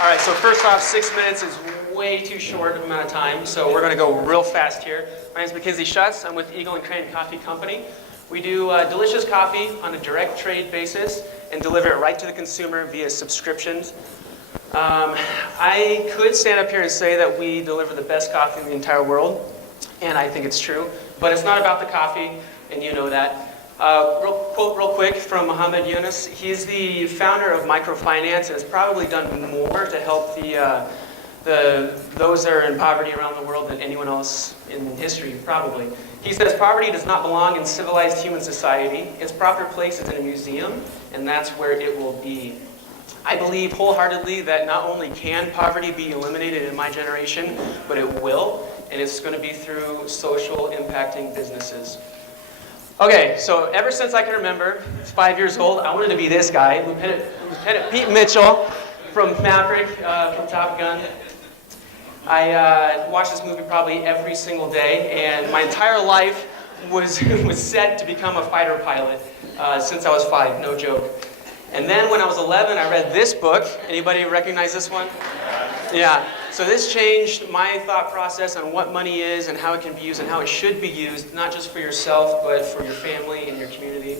All right, so first off, 6 minutes is way too short of amount of time, so we're going to go real fast here. My name is Schultz. I'm with Eagle & Crane Coffee Company. We do delicious coffee on a direct trade basis and deliver it right to the consumer via subscriptions. I could stand up here and say that we deliver the best coffee in the entire world, and I think it's true, but it's not about the coffee, and you know that. Real quick from Mohammed Yunus. He's the founder of microfinance and has probably done more to help those that are in poverty around the world than anyone else in history, probably. He says poverty does not belong in civilized human society. Its proper place is in a museum, and that's where it will be. I believe wholeheartedly that not only can poverty be eliminated in my generation, but it will, and it's going to be through social impacting businesses. Okay, so ever since I can remember, 5 years old, I wanted to be this guy, Lieutenant Pete Mitchell from Maverick, from Top Gun. I watched this movie probably every single day, and my entire life was set to become a fighter pilot since I was 5, no joke. And then when I was 11, I read this book. Anybody recognize this one? Yeah. So this changed my thought process on what money is and how it can be used and how it should be used, not just for yourself, but for your family and your community.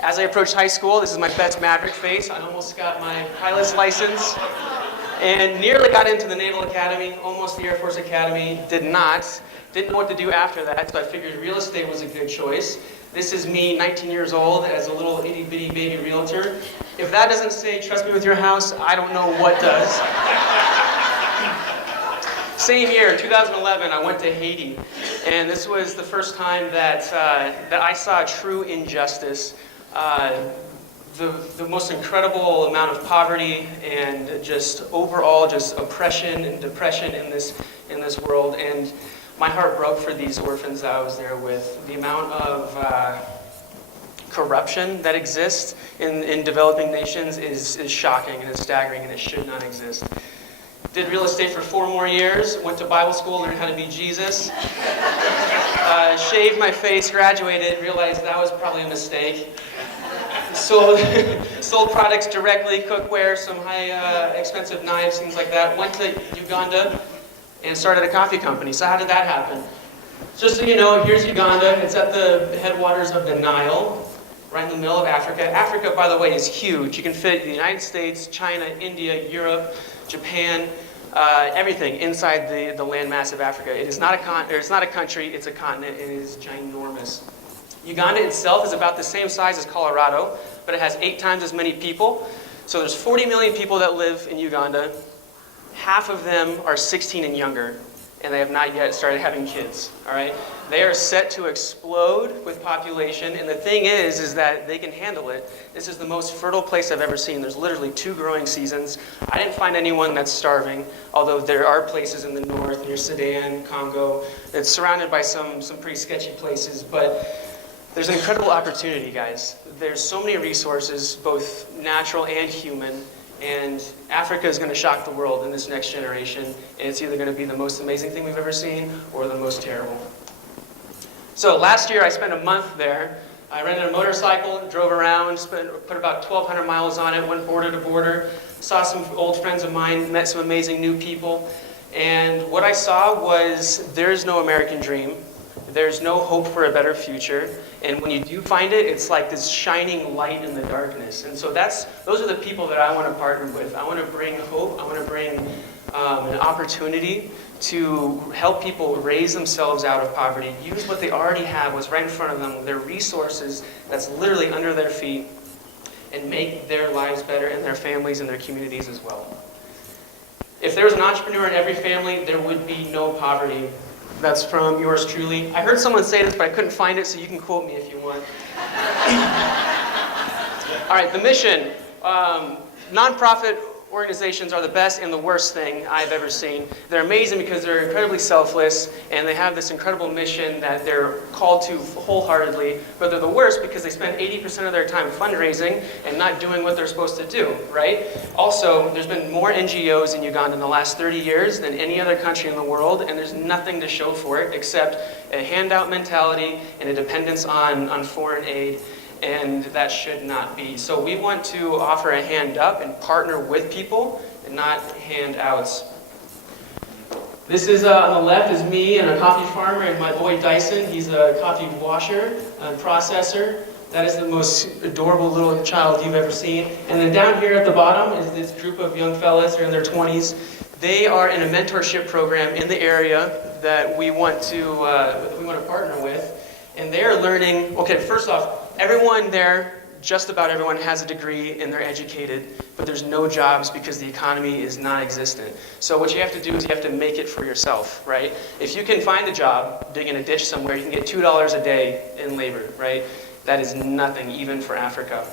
As I approached high school, this is my best Maverick face. I almost got my pilot's license and nearly got into the Naval Academy, almost the Air Force Academy, did not. Didn't know what to do after that, so I figured real estate was a good choice. This is me, 19 years old, as a little itty-bitty baby realtor. If that doesn't say, trust me with your house, I don't know what does. Same year, 2011, I went to Haiti. And this was the first time that I saw true injustice. The most incredible amount of poverty and just overall just oppression and depression in this world. And my heart broke for these orphans that I was there with. The amount of corruption that exists in developing nations is shocking and is staggering, and it should not exist. Did real estate for 4 more years, went to Bible school, learned how to be Jesus. Shaved my face, graduated, realized that was probably a mistake. Sold products directly, cookware, some high expensive knives, things like that. Went to Uganda and started a coffee company. So how did that happen? Just so you know, here's Uganda. It's at the headwaters of the Nile, right in the middle of Africa. Africa, by the way, is huge. You can fit the United States, China, India, Europe, Japan, everything inside the landmass of Africa. It is not a country, it's a continent. It is ginormous. Uganda itself is about the same size as Colorado, but it has 8 times as many people. So there's 40 million people that live in Uganda. Half of them are 16 and younger, and they have not yet started having kids, all right? They are set to explode with population, and the thing is that they can handle it. This is the most fertile place I've ever seen. There's literally 2 growing seasons. I didn't find anyone that's starving, although there are places in the north, near Sudan, Congo. It's surrounded by some pretty sketchy places, but there's an incredible opportunity, guys. There's so many resources, both natural and human, and Africa is going to shock the world in this next generation, and it's either going to be the most amazing thing we've ever seen or the most terrible. So last year I spent a month there. I rented a motorcycle, drove around, put about 1,200 miles on it, went border to border, saw some old friends of mine, met some amazing new people, and what I saw was there's no American dream. There's no hope for a better future, and when you do find it, it's like this shining light in the darkness. And so those are the people that I want to partner with. I want to bring hope. I want to bring an opportunity to help people raise themselves out of poverty, use what they already have, what's right in front of them, their resources that's literally under their feet, and make their lives better and their families and their communities as well. If there was an entrepreneur in every family, there would be no poverty. That's from yours truly. I heard someone say this, but I couldn't find it, so you can quote me if you want. All right, the mission. Nonprofit organizations are the best and the worst thing I've ever seen. They're amazing because they're incredibly selfless, and they have this incredible mission that they're called to wholeheartedly, but they're the worst because they spend 80% of their time fundraising and not doing what they're supposed to do, right? Also, there's been more NGOs in Uganda in the last 30 years than any other country in the world, and there's nothing to show for it except a handout mentality and a dependence on foreign aid. And that should not be. So we want to offer a hand up and partner with people and not handouts. This is, on the left is me and a coffee farmer and my boy Dyson. He's a coffee washer and processor. That is the most adorable little child you've ever seen. And then down here at the bottom is this group of young fellas who are in their 20s. They are in a mentorship program in the area that we want to partner with. And they are learning, okay, first off, everyone there, just about everyone has a degree and they're educated, but there's no jobs because the economy is non-existent. So what you have to do is you have to make it for yourself, right? If you can find a job digging a ditch somewhere, you can get $2 a day in labor, right? That is nothing, even for Africa.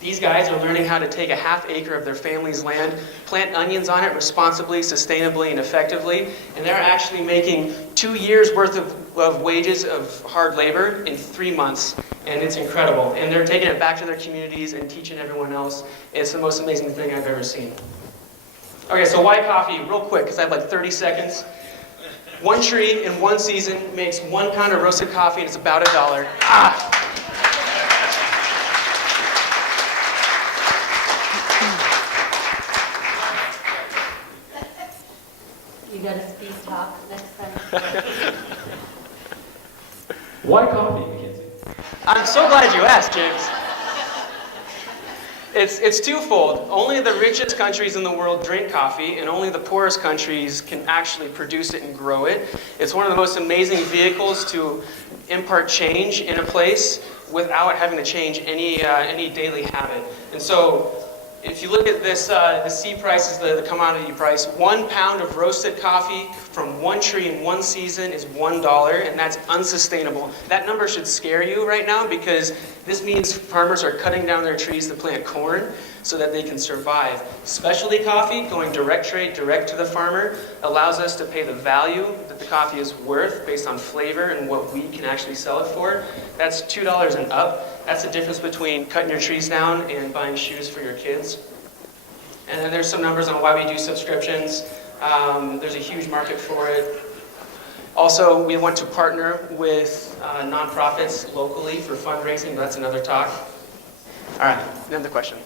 These guys are learning how to take a half acre of their family's land, plant onions on it responsibly, sustainably, and effectively, and they're actually making 2 years worth of wages of hard labor in 3 months, and it's incredible. And they're taking it back to their communities and teaching everyone else. It's the most amazing thing I've ever seen. Okay, so why coffee? Real quick, because I have like 30 seconds. One tree in one season makes 1 pound of roasted coffee, and it's about $1. Ah! You got a speed talk next time. Why coffee, Mackenzie? I'm so glad you asked, James. It's twofold. Only the richest countries in the world drink coffee, and only the poorest countries can actually produce it and grow it. It's one of the most amazing vehicles to impart change in a place without having to change any daily habit. And so, if you look at this, the C price is the commodity price. 1 pound of roasted coffee from one tree in one season is $1, and that's unsustainable. That number should scare you right now because this means farmers are cutting down their trees to plant corn so that they can survive. Specialty coffee, going direct trade, direct to the farmer, allows us to pay the value that the coffee is worth based on flavor and what we can actually sell it for. That's $2 and up. That's the difference between cutting your trees down and buying shoes for your kids. And then there's some numbers on why we do subscriptions. There's a huge market for it. Also, we want to partner with nonprofits locally for fundraising, but that's another talk. All right, end the question.